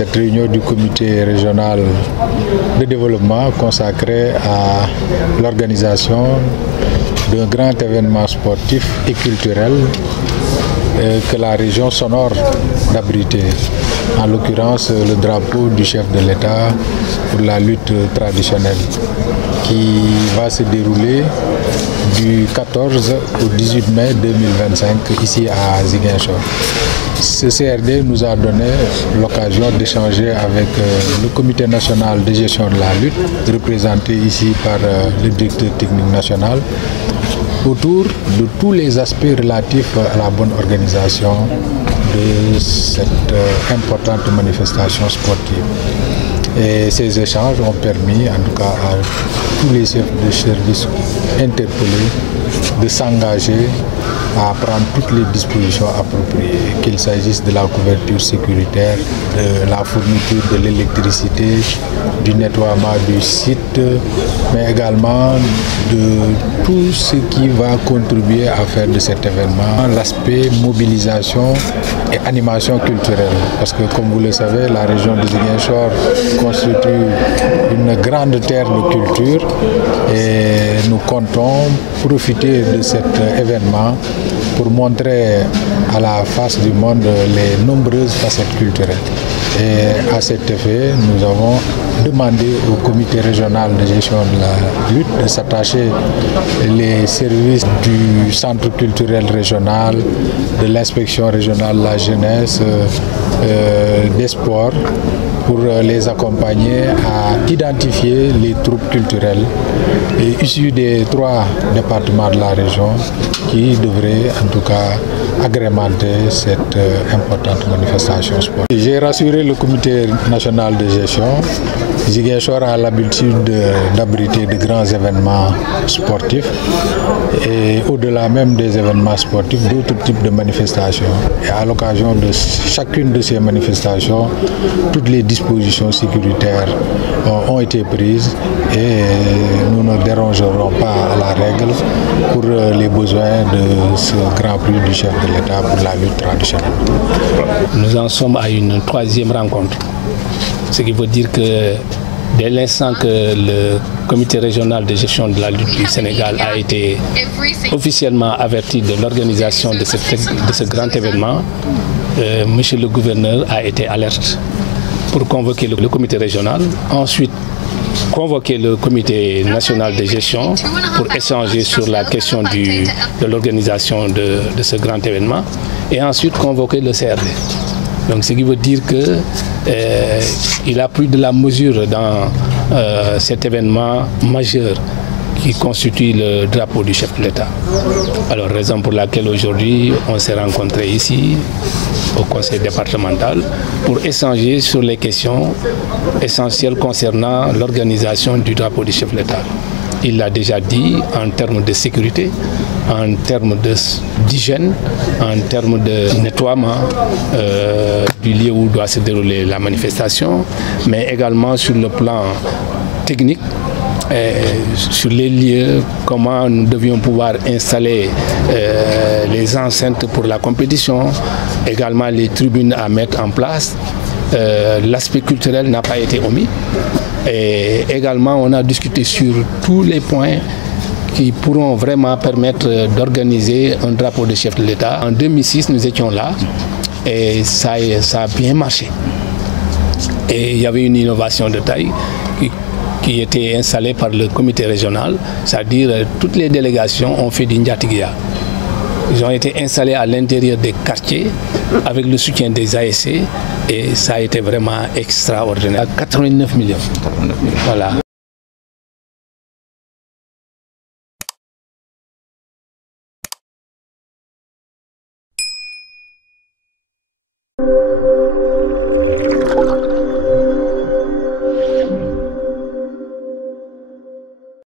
cette réunion du comité régional de développement consacrée à l'organisation d'un grand événement sportif et culturel que la région s'honore d'abriter, en l'occurrence le drapeau du chef de l'État pour la lutte traditionnelle, qui va se dérouler du 14 au 18 mai 2025 ici à Ziguinchor. Ce CRD nous a donné l'occasion d'échanger avec le Comité national de gestion de la lutte, représenté ici par le directeur technique national, autour de tous les aspects relatifs à la bonne organisation de cette importante manifestation sportive. Et ces échanges ont permis, en tout cas à tous les chefs de service interpellés, de s'engager à prendre toutes les dispositions appropriées, qu'il s'agisse de la couverture sécuritaire, de la fourniture de l'électricité, du nettoiement du site, mais également de tout ce qui va contribuer à faire de cet événement l'aspect mobilisation et animation culturelle. Parce que, comme vous le savez, la région de Ziguinchor constitue une grande terre de culture et nous comptons profiter de cet événement pour montrer à la face du monde les nombreuses facettes culturelles. Et à cet effet, nous avons demandé au comité régional de gestion de la lutte de s'attacher les services du centre culturel régional, de l'inspection régionale de la jeunesse, des sports, pour les accompagner à identifier les troupes culturelles issues des 3 départements de la région qui devraient en tout cas agrémenter cette importante manifestation sportive. J'ai rassuré le comité national de gestion. Ziguinchor a l'habitude d'abriter de grands événements sportifs et au-delà même des événements sportifs, d'autres types de manifestations. Et à l'occasion de chacune de ces manifestations, toutes les dispositions sécuritaires ont été prises et nous ne dérogerons pas à la règle pour les besoins de ce Grand Prix du chef de l'État pour la lutte traditionnelle. Nous en sommes à une 3e rencontre, ce qui veut dire que dès l'instant que le comité régional de gestion de la lutte du Sénégal a été officiellement averti de l'organisation de ce grand événement, monsieur le gouverneur a été alerte pour convoquer le comité régional, ensuite convoquer le comité national de gestion pour échanger sur la question de l'organisation de ce grand événement et ensuite convoquer le CRD. Donc, ce qui veut dire qu'il a pris de la mesure dans cet événement majeur qui constitue le drapeau du chef de l'État. Alors, raison pour laquelle aujourd'hui on s'est rencontrés ici au conseil départemental pour échanger sur les questions essentielles concernant l'organisation du drapeau du chef de l'État. Il l'a déjà dit en termes de sécurité, en termes d'hygiène, en termes de nettoiement du lieu où doit se dérouler la manifestation, mais également sur le plan technique, sur les lieux, comment nous devions pouvoir installer les enceintes pour la compétition, également les tribunes à mettre en place. L'aspect culturel n'a pas été omis. Et également, on a discuté sur tous les points qui pourront vraiment permettre d'organiser un drapeau de chef de l'État. En 2006, nous étions là et ça a bien marché. Et il y avait une innovation de taille qui était installée par le comité régional, c'est-à-dire toutes les délégations ont fait du Ndiatigia. Ils ont été installés à l'intérieur des quartiers avec le soutien des ASC et ça a été vraiment extraordinaire. 89 millions. Voilà.